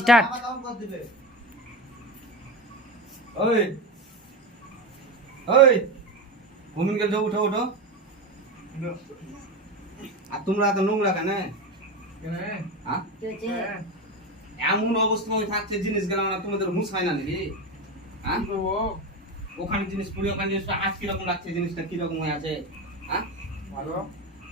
Start. ওই ওই ঘুমিয়ে গেছো, উঠো উঠো। আর তোমরা তো নোংরা কেন? হ্যাঁ? এমন অবস্থা হয়ে থাকছে জিনিস গেলাম না, তোমাদের হুঁশ হয় না নাকি? হ্যাঁ? ওখানে জিনিস পুরো ওখানে জিনিসটা আজ কিরকম লাগছে, জিনিসটা কিরকম হয়ে আছে? হ্যাঁ?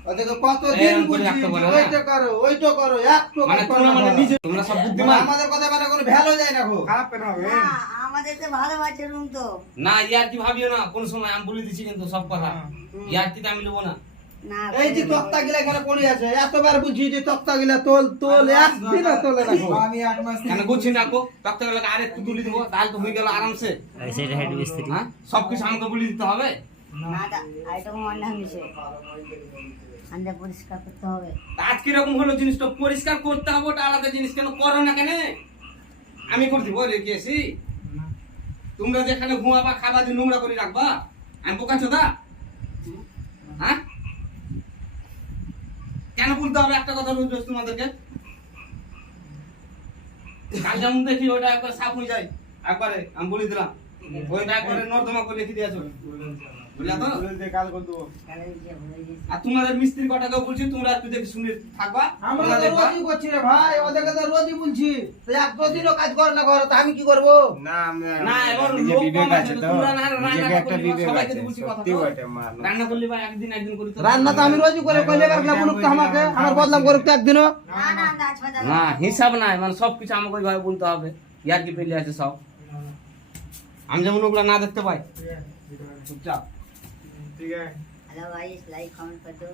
ওদেরকে কতদিন এরকম করে বুঝি রাখতে পারো না? ওইটা করো ওইটা করো, একটু মানে করো তোমরা না। মানে নিজে তোমরা সব বুদ্ধিমান। আমাদের কথা মানে কোনো ভ্যালু যায় না গো। খারাপ কেন হবে? না, আমাদের তো ভালোবাসে রুম তো। না ইয়ার কি ভাবিও না, কোন সময় আমি বলে দিচ্ছি কিন্তু সব কথা। ইয়ার কি আমি নেবো না। না, এই যে তক্তা গিলা এখানে পড়ে আছে, এতবার বুঝি যে তক্তা গিলা তোল তোল, একদিনও তোলে না গো। আমি 1 মাস কেন গুছি না কো? তক্তা গেলে আর একটু তুলে দিব, তাহলে তো হয়ে গেল আরামসে। সেটা হেড মিস্ত্রি। হ্যাঁ? সবকিছু আমাকে বলে দিতে হবে? না দা, আইটেম মনে হইছে। আন্দা পরিষ্কার করতে হবে। তা আজ কিরকম হলো জিনিসটা? পরিষ্কার করতে হবে, ওটা আলাদা জিনিস, কেন করো না কেন? আমি করে দিব রেখেছি। তোমরা যেখানে ঘুমাবা খাবা দিয়ে নোংরা করে রাখবা, আমি বোকা চোদা? হ্যাঁ? কেন বলতে হবে একটা কথা রোজ রোজ তোমাদেরকে? কাল যেমন দেখি ওটা একবার সাফ হয়ে যায়, একবারে আমি বলে দিলাম ওইটা একবারে নর্দমা করে রেখে দিয়েছো, বুঝলা তো? কাল কত কালে যে হয়ে গেছে। আর তোমাদের মিস্ত্রির কথাটাও বলছি, তোমরা একটু দেখে শুনে থাকবা। আমরা তোমরা তো দেখবা। রোজই করছি রে ভাই, ওদেরকে তো রোজই বলছি। তো এক দুদিনও কাজ করে না ঘরে, তো আমি কি করবো? না আমি না, এবার নিজে লোক বিবেক কম আছে আছে তো, তো, তোমরা না রান্না নিজেকে একটা করলে বিবেক সবাইকে আছে, তো বলছি কথা সত্যি তো। বটে মা। রান্না করলে বা একদিন করি তো। রান্না তো আমি রোজই করে, কইলে এবার বলুক তো আমাকে, আমার বদনাম করুক তো একদিনও। না না দাজ বাজা। না হিসাব নাই, মানে সবকিছু আমাকে ওইভাবে বলতে হবে। ইয়ার কি পেলে আছে সব, আমি যেমন ওগুলা না দেখতে পাই। চুপচাপ। ঠিক আছে। हेलो गाइस, लाइक कमेंट कर दो।